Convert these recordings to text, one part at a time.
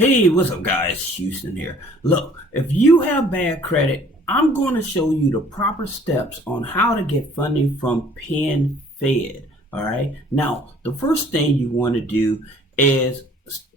Hey, what's up, guys? Houston here. Look, if you have bad credit, I'm going to show you the proper steps on how to get funding from Penfed. All right. Now, the first thing you want to do is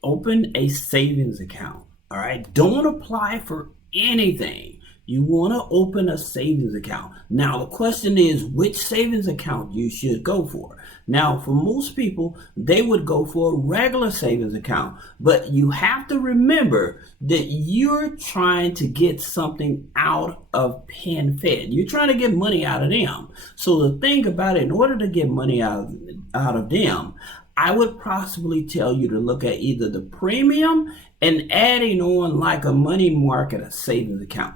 open a savings account. All right. Don't apply for anything. You want to open a savings account. Now, the question is which savings account you should go for. Now, for most people, they would go for a regular savings account, but you have to remember that you're trying to get something out of Penfed. You're trying to get money out of them. So the thing about it, in order to get money out of them, I would possibly tell you to look at either the premium and adding on like a money market or savings account.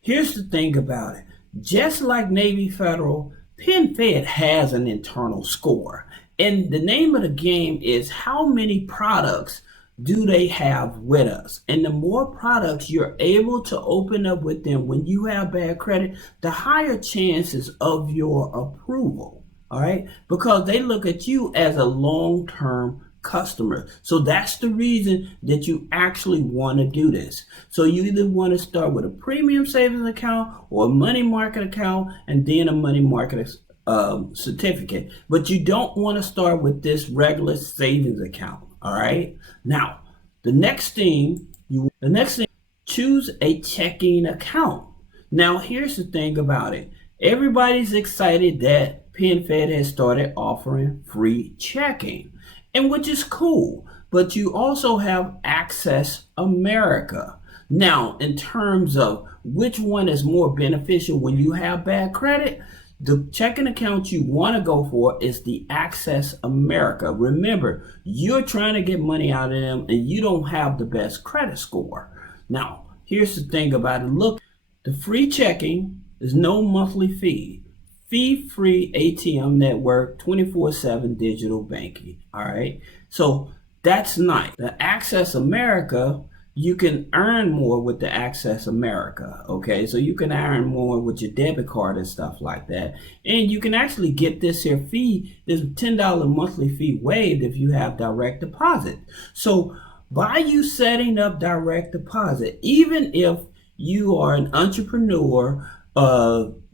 Here's the thing about it. Just like Navy Federal, Penfed has an internal score. And the name of the game is how many products do they have with us? And the more products you're able to open up with them when you have bad credit, the higher chances of your approval. All right? Because they look at you as a long-term customer. So that's the reason that you actually want to do this. So you either want to start with a premium savings account or a money market account and then a money market certificate. But you don't want to start with this regular savings account. All right. Now, the next thing, choose a checking account. Now, here's the thing about it. Everybody's excited that Penfed has started offering free checking, and which is cool, but you also have Access America. Now, in terms of which one is more beneficial when you have bad credit, the checking account you want to go for is the Access America. Remember, you're trying to get money out of them and you don't have the best credit score. Now, here's the thing about it. Look, the free checking is no monthly fee. Fee-free ATM network, 24/7 digital banking. All right. So that's nice. The Access America, you can earn more with the Access America. Okay. So you can earn more with your debit card and stuff like that. And you can actually get this here fee, this $10 monthly fee waived if you have direct deposit. So by you setting up direct deposit, even if you are an entrepreneur,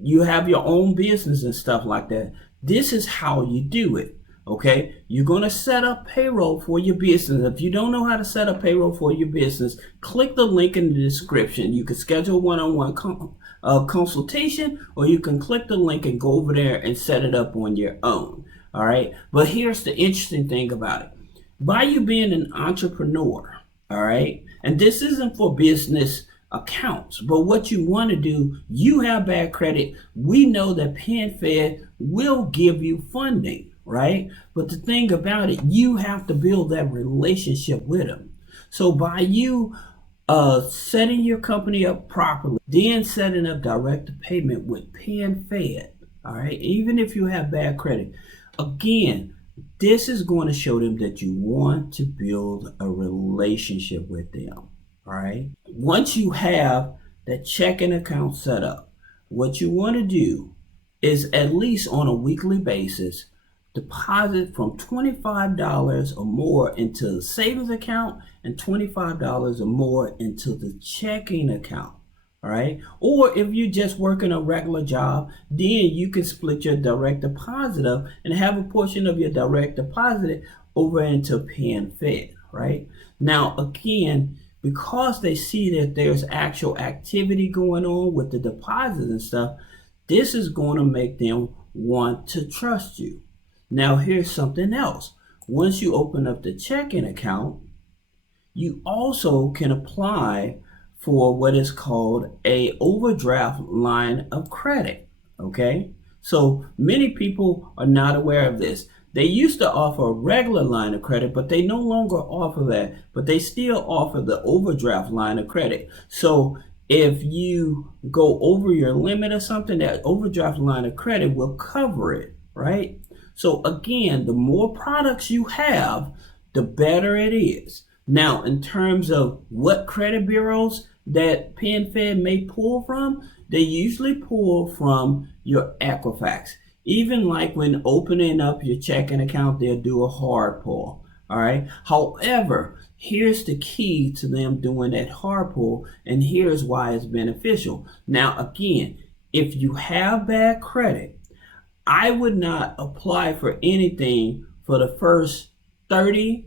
you have your own business and stuff like that, this is how you do it. Okay, you're going to set up payroll for your business. If you don't know how to set up payroll for your business, click the link in the description. You can schedule one-on-one consultation, or you can click the link and go over there and set it up on your own. All right, but here's the interesting thing about it. By you being an entrepreneur, all right, and this isn't for business accounts, but what you want to do, you have bad credit, we know that Penfed will give you funding, right? But the thing about it, you have to build that relationship with them. So by you setting your company up properly, then setting up direct payment with Penfed, all right, even if you have bad credit, again, this is going to show them that you want to build a relationship with them. All right. Once you have that checking account set up, what you want to do is at least on a weekly basis, deposit from $25 or more into the savings account and $25 or more into the checking account. All right. Or if you're just working a regular job, then you can split your direct deposit up and have a portion of your direct deposit over into Penfed. Right. Now, again, because they see that there's actual activity going on with the deposits and stuff, this is going to make them want to trust you. Now, here's something else. Once you open up the checking account, you also can apply for what is called a overdraft line of credit. Okay, so many people are not aware of this. They used to offer a regular line of credit, but they no longer offer that, but they still offer the overdraft line of credit. So if you go over your limit or something, that overdraft line of credit will cover it, right? So again, the more products you have, the better it is. Now, in terms of what credit bureaus that Penfed may pull from, they usually pull from your Equifax. Even like when opening up your checking account, they'll do a hard pull. All right. However, here's the key to them doing that hard pull, and here's why it's beneficial. Now, again, if you have bad credit, I would not apply for anything for the first 30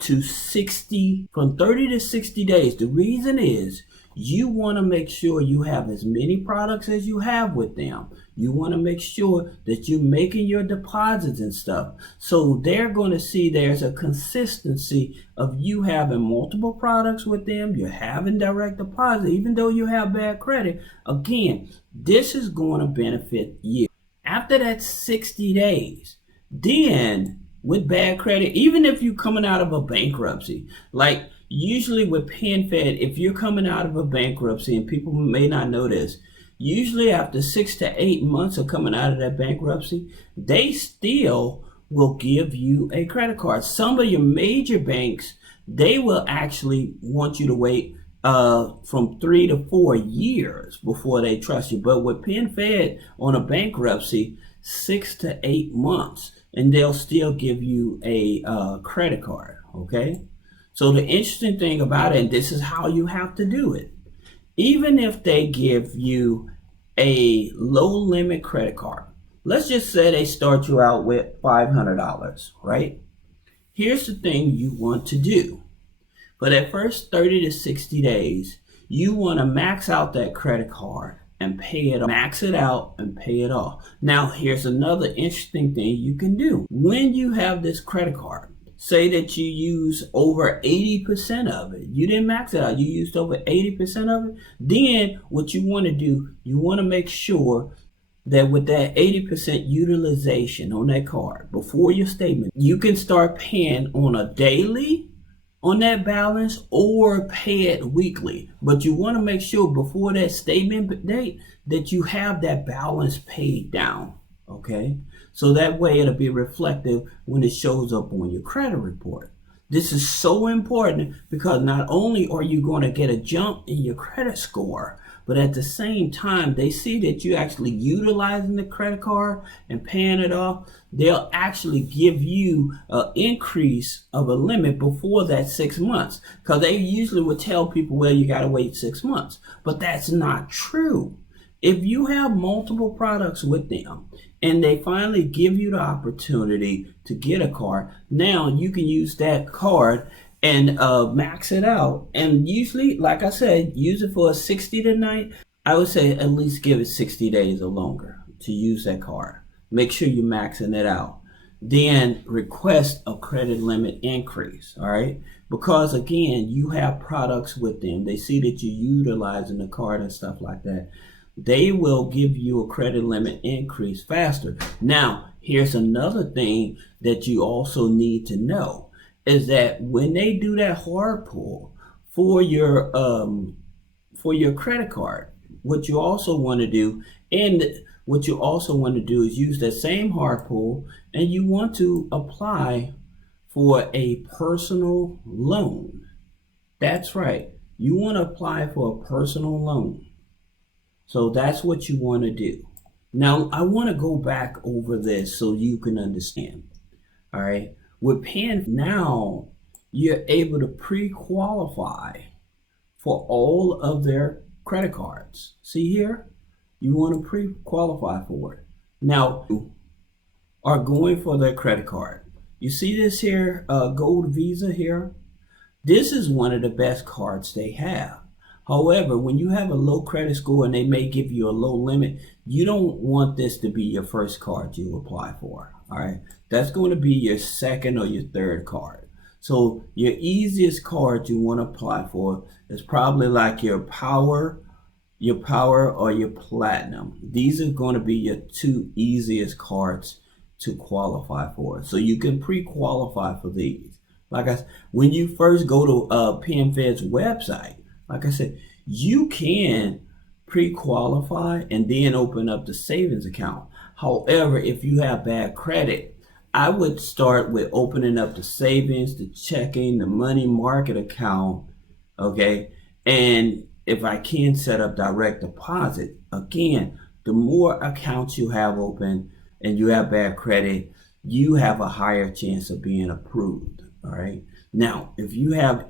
to 60, from 30 to 60 days. The reason is you want to make sure you have as many products as you have with them. You want to make sure that you're making your deposits and stuff. So they're going to see there's a consistency of you having multiple products with them. You're having direct deposit, even though you have bad credit. Again, this is going to benefit you. After that 60 days, then with bad credit, even if you're coming out of a bankruptcy, like usually with Penfed, if you're coming out of a bankruptcy, and people may not know this, usually after 6 to 8 months of coming out of that bankruptcy, they still will give you a credit card. Some of your major banks, they will actually want you to wait from 3 to 4 years before they trust you. But with Penfed on a bankruptcy, 6 to 8 months, and they'll still give you a credit card. Okay. So the interesting thing about it, and this is how you have to do it, even if they give you a low limit credit card, let's just say they start you out with $500, right? Here's the thing you want to do. For that first 30 to 60 days, you want to max out that credit card and pay it off. Max it out and pay it off. Now, here's another interesting thing you can do. When you have this credit card, say that you use over 80% of it. You didn't max it out. You used over 80% of it. Then what you want to do, you want to make sure that with that 80% utilization on that card before your statement, you can start paying on a daily on that balance or pay it weekly. But you want to make sure before that statement date that you have that balance paid down. Okay, so that way it'll be reflective when it shows up on your credit report. This is so important because not only are you going to get a jump in your credit score, but at the same time, they see that you're actually utilizing the credit card and paying it off. They'll actually give you an increase of a limit before that 6 months, because they usually would tell people, well, you got to wait 6 months, but that's not true. If you have multiple products with them and they finally give you the opportunity to get a card, now you can use that card and max it out. And usually, like I said, use it for a 60 to 90. I would say at least give it 60 days or longer to use that card. Make sure you're maxing it out. Then request a credit limit increase, all right? Because again, you have products with them. They see that you're utilizing the card and stuff like that. They will give you a credit limit increase faster. Now, here's another thing that you also need to know is that when they do that hard pull for your credit card, what you also want to do, is use that same hard pull, and you want to apply for a personal loan. That's right. You want to apply for a personal loan. So that's what you want to do. Now, I want to go back over this so you can understand. All right. With Penfed, now you're able to pre-qualify for all of their credit cards. See here? You want to pre-qualify for it. Now, you are going for their credit card. You see this here, Gold Visa here? This is one of the best cards they have. However, when you have a low credit score and they may give you a low limit, you don't want this to be your first card you apply for. All right, that's going to be your second or your third card. So your easiest card you want to apply for is probably like your power or your platinum. These are going to be your two easiest cards to qualify for. So you can pre-qualify for these. Like I said, when you first go to Penfed's website, like I said, you can pre-qualify and then open up the savings account. However, if you have bad credit, I would start with opening up the savings, the checking, the money market account, okay? And if I can set up direct deposit, again, the more accounts you have open and you have bad credit, you have a higher chance of being approved, all right? Now, if you have